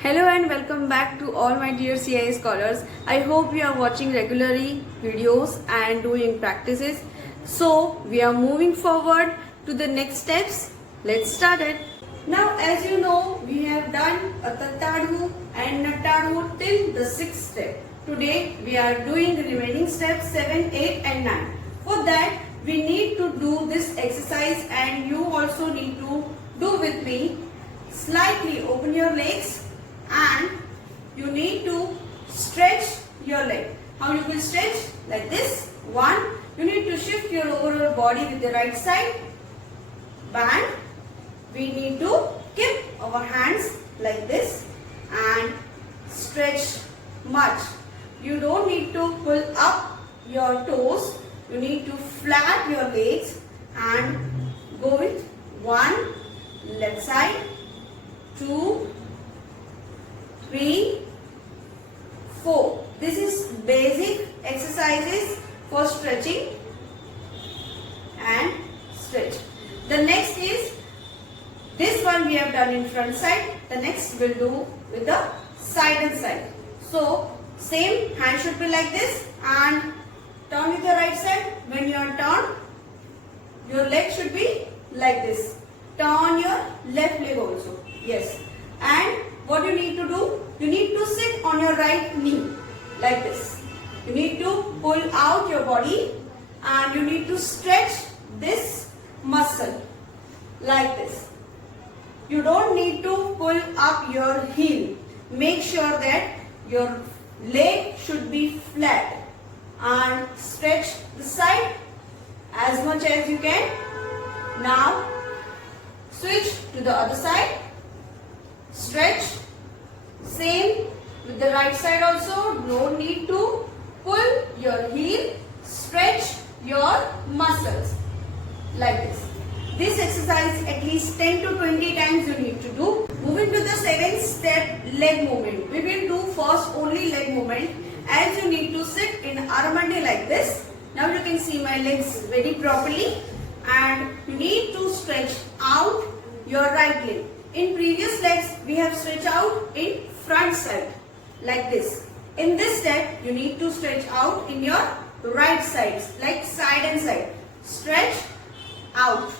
Hello and welcome back to all my dear CIS scholars. I hope you are watching regularly videos and doing practices. So we are moving forward to the next steps. Let's start it. Now as you know, we have done a Tattadu and Nattadu till the 6th step. Today we are doing the remaining steps 7, 8 and 9. For that we need to do this exercise and you also need to do with me. Slightly open your legs and you need to stretch your leg. How you will stretch? Like this. 1. You need to shift your overall body with the right side. Bend. We need to keep our hands like this and stretch much. You don't need to pull up your toes. You need to flat your legs and go with 1 left side, 2, 3, 4. This is basic exercises for stretching and stretch. The next is, this one we have done in front side. The next we'll do with the side and side. So same, hand should be like this and turn with the right side. When you are turned, your leg should be like this. Turn your left leg also. Yes. And what you need to do? You need to sit on your right knee like this. You need to pull out your body and you need to stretch this muscle like this. You don't need to pull up your heel. Make sure that your leg should be flat and stretch the side as much as you can. Now switch to the other side. Stretch. Same with the right side also. No need to pull your heel. Stretch your muscles like this. This exercise at least 10 to 20 times you need to do. Moving to the 7th step, leg movement. We will do first only leg movement, as you need to sit in Aramandi like this. Now you can see my legs very properly and you need to stretch out your right leg. In previous legs, we have stretched out in front side like this. In this step, you need to stretch out in your right sides like side and side. Stretch out.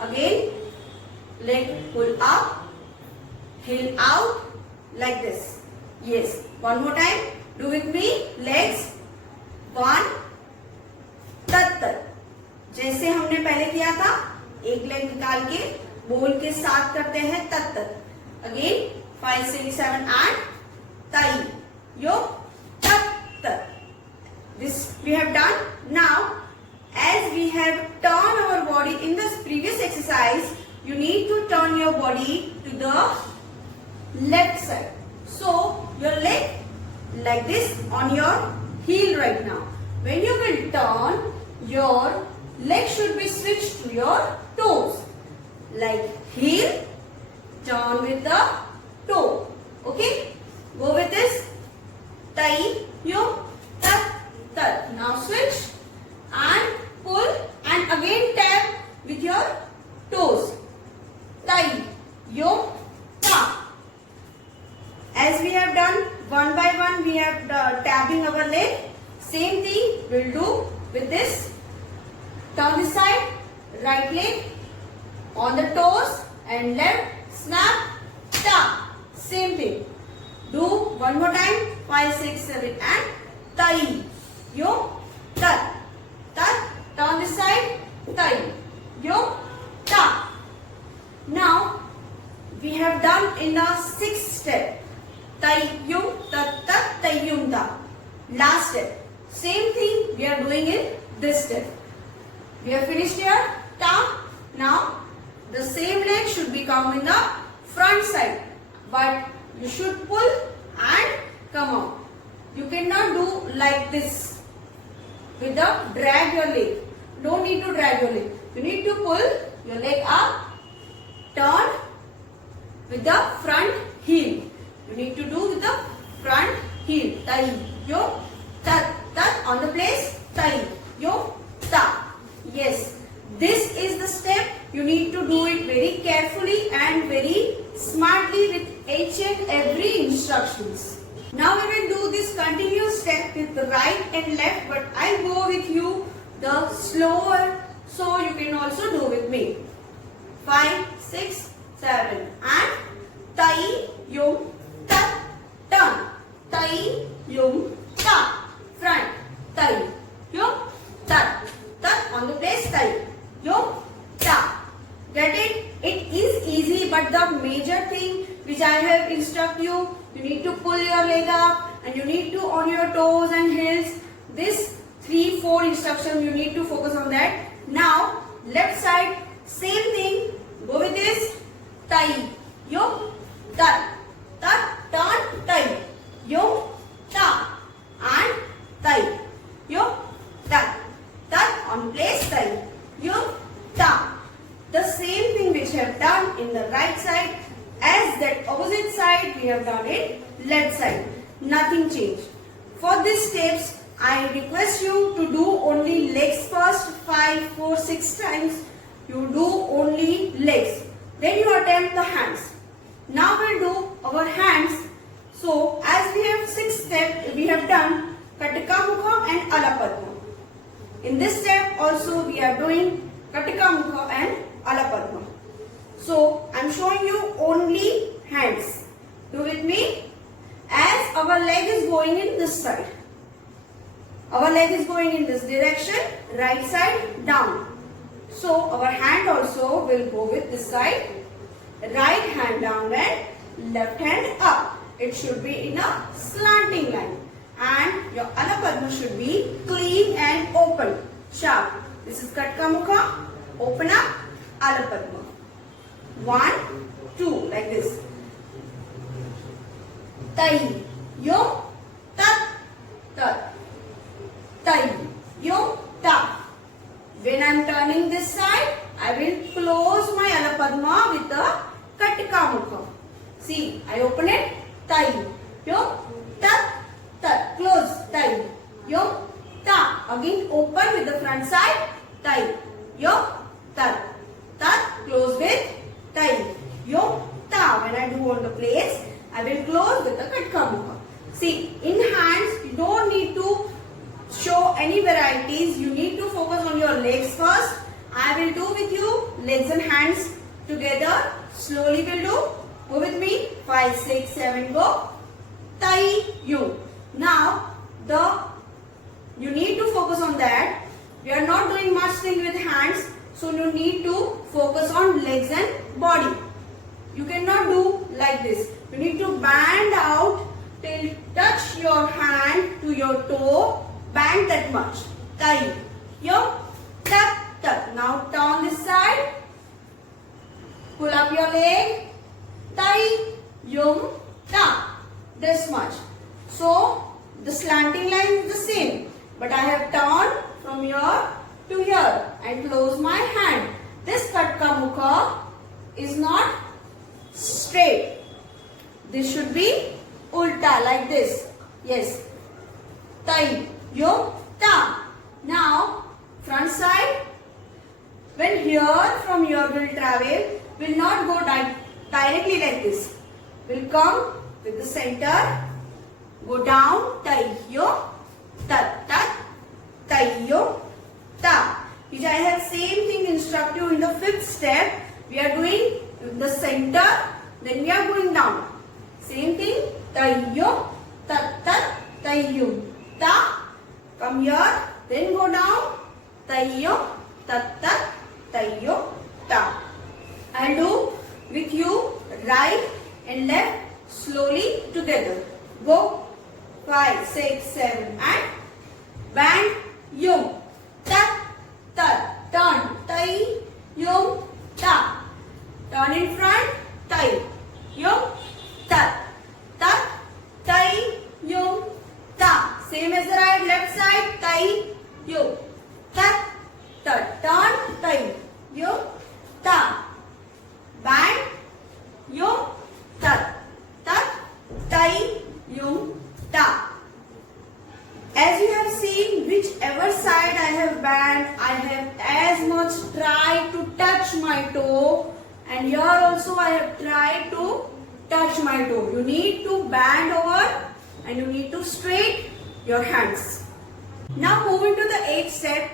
Again, leg pull up, heel out like this. Yes. One more time. Do with me. Legs. 1. tat tat. जैसे हमने पहले किया था, एक leg निकाल के बोल के साथ करते हैं तत तत. Again 5, 6, 7 and tai. Yo tat tat. This we have done. Now, as we have turned our body in this previous exercise, you need to turn your body to the left side. So your leg like this on your heel right now. When you will turn, your leg should be switched to your toes. Like heel, turn with the toe. Okay? Go with this. Tai, yo, tat, tat. Now switch and pull and again tap with your toes. Tai, yo, ta. As we have done one by one, we have tapping our leg. Same thing we'll do with this. Turn this side, right leg on the toes and left, snap, ta. Same thing. Do one more time. 5, 6, 7 and tai, yo, tat, tat. Turn this side, tai, yo, ta. Now we have done in the 6th step. Tai, yum, tat, tat, tai, yum, ta. Last step. Same thing we are doing in this step. We have finished here. Ta. Now the same leg should be come in the front side, but you should pull and come out. You cannot do like this with the drag your leg. No need to drag your leg. You need to pull your leg up, turn with the front heel. You need to do with the front heel. Tai, yo, tat, tat on the place. Tai, yo, ta. Yes. This is the step. You need to do it very carefully and very smartly with each and every instructions. Now we will do this continuous step with the right and left, but I'll go with you the slower, so you can also do with me. 5, 6, 7 and tai, yum, tat, turn, tai, yum, ta, front, tai, yum, tat, tat, on the place, tai, yum, ta. Get it? It is easy, but the major thing which I have instruct you, you need to pull your leg up and you need to on your toes and heels. This 3-4 instruction you need to focus on that. Now left side, same thing. Go with this. Tai, yum, tat, tat, turn, tai, yum, ta, and tai, yum, tat, tat, on place, tai, yum, ta. The same thing which we have done in the right side, as that opposite side we have done it left side. Nothing changed. For these steps, I request you to do only legs first. 5, 4, 6 times you do only legs. Then you attempt the hands. Now we'll do our hands. So as we have 6 steps, we have done Katika Mukha and Alapadma. In this step also we are doing Katika Mukha and Alapadma. So I am showing you only hands. Do with me. As our leg is going in this side. Our leg is going in this direction, right side down. So our hand also will go with this side. Right hand down and left hand up. It should be in a slanting line. And your Alapadma should be clean and open, sharp. This is Katika Mukha. Open up, Alapadma. 1, 2, like this. Tai, yum, tat, tat. Tai, yum, ta. When I am turning this side, I will close my Alapadma with the Katika Mukha. See, I open it. Tai, yum, tat, tat. Close. Tai, yum, ta. Again open with the front side. Tai, yum, tat, tat. Close with tai, yum, ta. When I do on the place, I will close with the Katika Mukha. See, in hands, you don't need to show any varieties. You need to focus on your legs first. I will do with you legs and hands together. Slowly we'll do. Go with me. 5, 6, 7, go. Tai, yum. Now, you need to focus on that. We are not doing much thing with hands. So, you need to focus on legs and body. You cannot do like this. You need to bend out till touch your hand to your toe. Bend that much. Tai, yum, tat, tat. Now turn this side. Pull up your leg. Tai, yum, ta. This much. So the slanting line is the same. But I have turned from here to here and close my hand. This Katika Mukha is not straight. This should be ulta like this. Yes. Tai, yum, ta. Now front side. When here from here will travel, will not go directly like this. Will come with the center. Go down. Tai, yum, tat, tat. Tai, yum, ta. Which I have same thing instruct you in the 5th step. We are doing the center. Then we are going down. Same thing. Tai, yum, tat, tat. Tai, yum, ta. Come here. Then go down. Tai, yum, tat, tat. Tai, yum, ta. I will do with you right and left slowly together. Go. 5, 6, 7 and bend, yum, tat, tat. Turn. Tai, yum, ta. Turn in front. Tai, yum, tat, tat. Tai, yum, ta. Same as the right, left side. Tai, yum, tat, tat. Turn. Tai, yum, ta. Bend, yum, tat, tat. Tai, yum, ta. As you have seen, whichever side I have bent, I have as much tried to touch my toe, and here also I have tried to touch my toe. You need to bend over and you need to straight your hands. Now moving to the 8th step,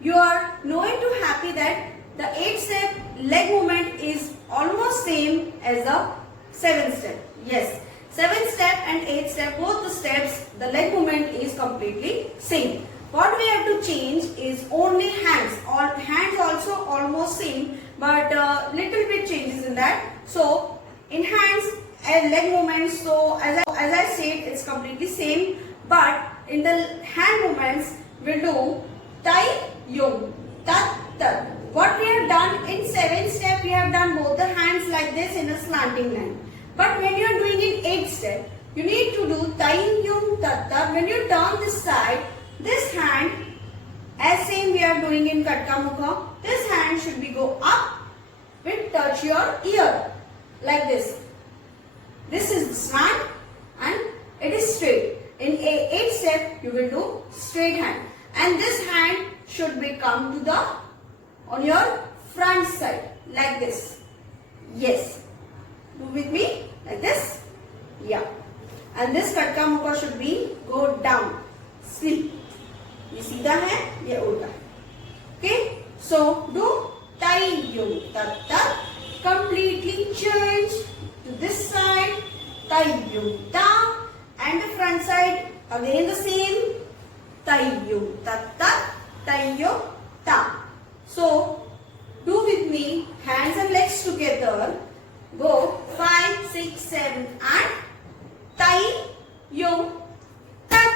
you are knowing to happy that the 8th step leg movement is almost same as the 7th step. Yes, 7th step and 8th step, both the steps, the leg movement is completely same. What we have to change is only hands. All hands also almost same, but little bit changes in that. So in hands and leg movements, so as I said, it's completely same, but in the hand movements we'll do tai yum, tat tat. What we have done in 7th step, we have done both the hands like this in a slanting line. But when you are doing in 8th step, you need to do tai yum tat tat. When you turn this side, this hand, as same we are doing in Katka Mukha, this hand should be go up, will touch your ear like this. This is slant and it is straight. In 8th step, you will do straight hand, and this hand should be come to the on your front side like this. Yes, do with me like this. Yeah, and this Katka Mukha should be go down, sleep. ये सीधा है, ये उल्टा. Okay, so do tai yum tat tat. Completely change to this side, tai yum ta, and the front side again the same, tai yum tat tat, tai yum ta. So do with me, hands and legs together. Go 5, 6, 7 and tai yum tat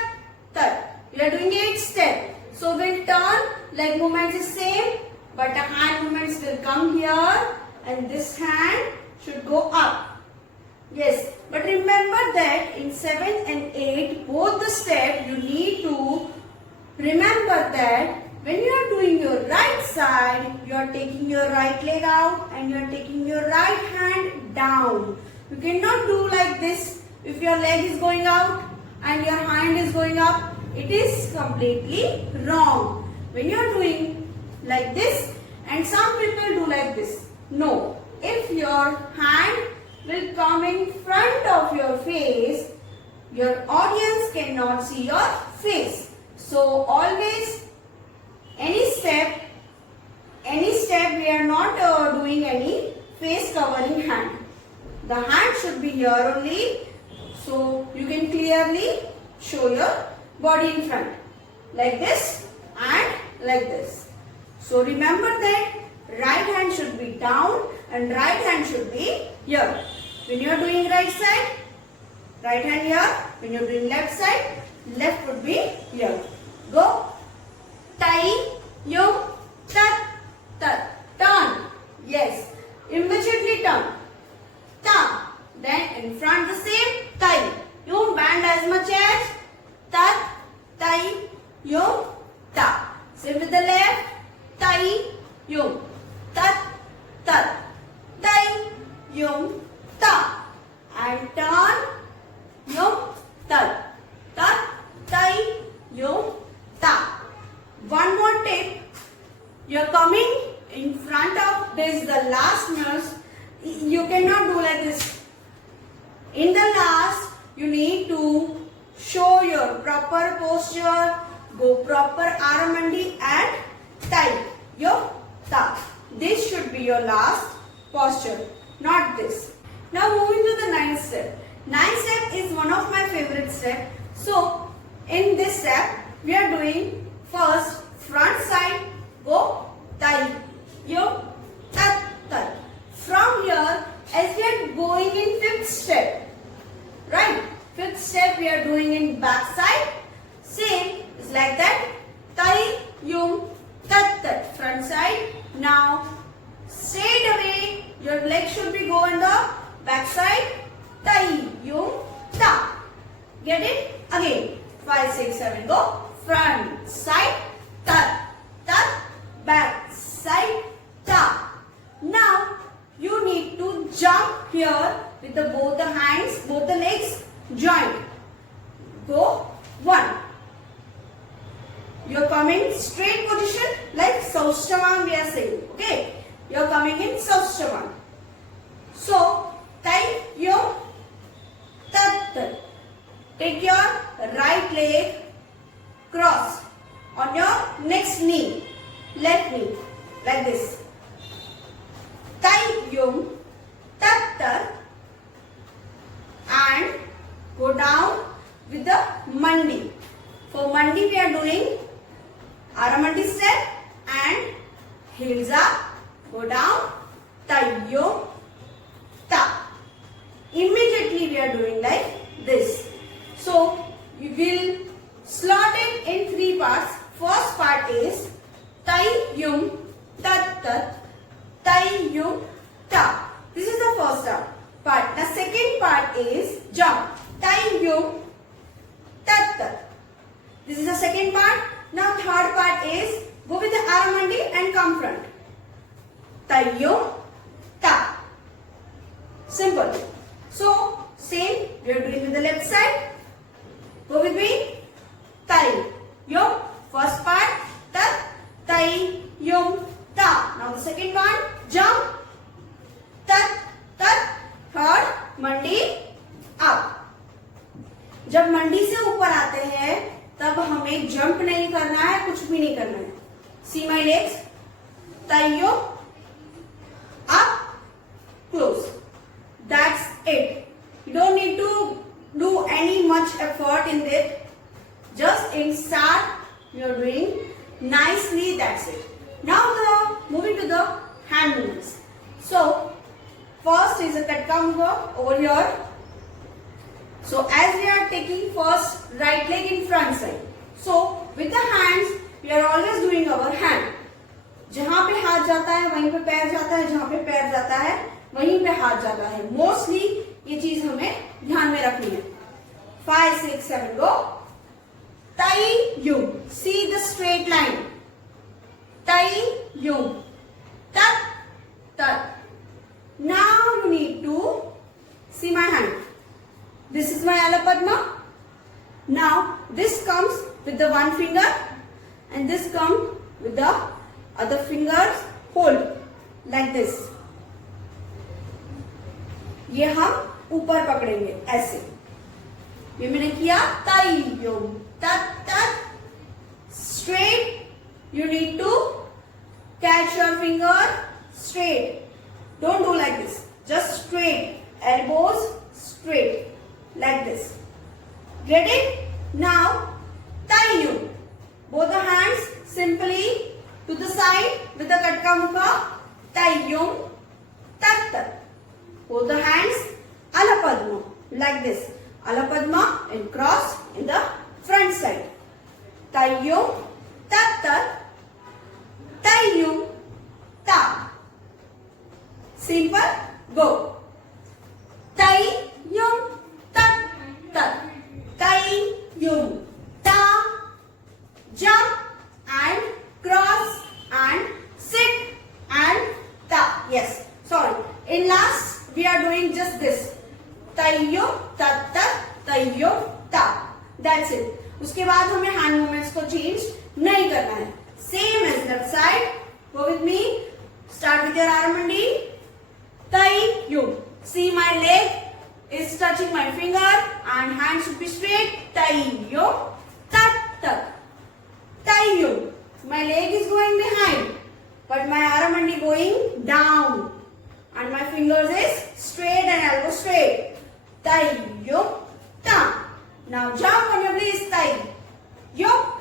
tat. We are doing 8th step. So we'll turn, leg movements is same, but the hand movements will come here and this hand should go up. Yes, but remember that in 7th and 8th, both the step you need to remember that when you are doing your right side, you are taking your right leg out and you are taking your right hand down. You cannot do like this if your leg is going out and your hand is going up. It is completely wrong. When you are doing like this, and some people do like this. No, if your hand will come in front of your face, your audience cannot see your face. So always any step we are not doing any face covering hand. The hand should be here only, so you can clearly show your body in front like this and like this. So remember that right hand should be down and right hand should be here. When you are doing right side, right hand here. When you are doing left side, left would be here. Go tai yum tat tat. Turn. Yes. Immediately turn. Ta. Then in front the same tai. You bend as much as tat tai yum ta. Same with the left. Tai yum tat tat. Tai yum ta. And turn yum tat tat tai yum ta. One more tip. You are coming in front of this, the last nurse. You cannot do like this. In the last, you need to show your proper posture, go proper aramandi and tai your ta. This should be your last posture, not this. Now moving to the 9th step. 9th step is one of my favorite steps. So in this step, we are doing first front side, go tai yum tat tat. From here, as we are going in 5th step, right? 5th step we are doing in back side. Same is like that. Tai yum tat tat. Front side. Now straight away your leg should be go on the back side. Tai yum ta. Get it? Again. 5, 6, 7. Go. Front side. Tat tat. Back side. Ta. Now you need to jump here with the both the hands, both the legs joint. Go 1. You are coming straight position like Saustravang we are saying. Okay. You are coming in Saustravang. So tai yum yum, tat tat, and go down with the mandi. For mandi we are doing aramandi step and heels up, go down, tayyum, ta. Immediately we are doing like this. So we will slot it in three parts. First part is tayyum, tat tat, tayyum, ta. This is the first part. The second part is jump, tayyum, tat tat. This is the second part. Now third part is go with the aramandi and come front. Tayyum, ta. Simple. So same we are doing with the left side. Go with me. Tayyum. First part tat, tayyum, ta. Now the second part jump, tat tat. Third mandi up. जब मंडी से ऊपर आते हैं तब हमें jump नहीं करना है, कुछ भी नहीं करना है. See my legs, tayyum, up, close. That's it. You don't need to do any much effort in it. Just in start you are doing nicely. That's it. Now moving to the hand movements. So first is a katka move over here. So as we are taking first right leg in front side. So with the hands we are always doing our hand. जहाँ पे हाथ जाता है वहीं पे पैर जाता है, जहाँ पे पैर जाता है वहीं पे हाथ जाता है. मोस्टली ये चीज हमें ध्यान में रखनी है. 5, 6, 7 go. Tayyum. See the straight line. Tayyum. Tat tat. Now you need to see my hand. This is my Ala Padma. Now this comes with the one finger and this comes with the other fingers. Hold like this. ये हम ऊपर पकड़ेंगे ऐसे. ये मैंने किया. Tayyum, tat tat. Straight. You need to catch your finger straight. Don't do like this. Just straight. Elbows straight. Like this. Get it? Now tayyum. Both the hands simply to the side with the katka mukha. Tayyum, tat tat. Both the hands Ala Padma like this. Ala Padma and cross in the front side. Tayyum, tat tat. Tayyum, ta. Simple. Go. Tayyum, tat tat. Tayyum, ta. Jump and cross and sit and ta. Yes. Sorry. In last we are doing just this. Tayyum, tat tat, tayyum, ta. That's it. उसके बाद हमें hand movements को change नहीं करना है. Same as left side. Go with me. Start with your aramandi. Tayyum. See my leg is touching my finger and hand should be straight. Tayyum, tat tat. Tayyum. My leg is going behind, but my aramandi going down. And my fingers is straight and elbow straight. Tayyum, ta. Now jump on your knees. Tayyum.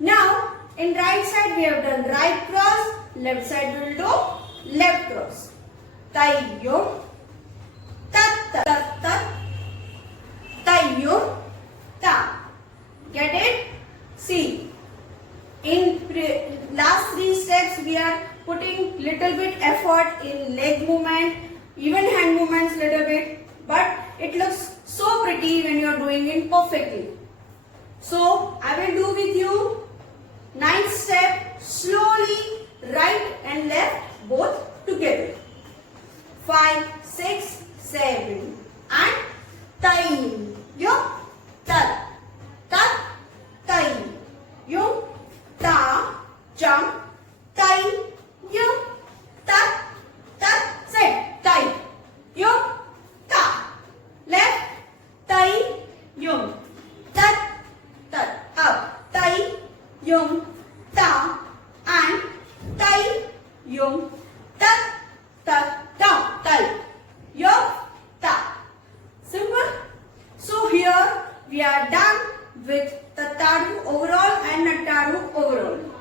Now in right side we have done right cross. Left side we will do left cross. Tayyum, tat tat tat. Tayyum, ta. Get it? See. In last three steps we are putting little bit effort in leg movement, even hand movements little bit, but it looks so pretty when you are doing it perfectly. So I will do with you 9th step slowly, right and left both together. 5, 6, 7 and tayyum, tat tat, tayyum, ta. Jump, tayyum, tat tat. Set. Tayyum, ta. Left. Tayyum, tat tat. Up. Tayyum, ta. And tayyum, tat tat ta. with Tattadu overall and Nattadu overall.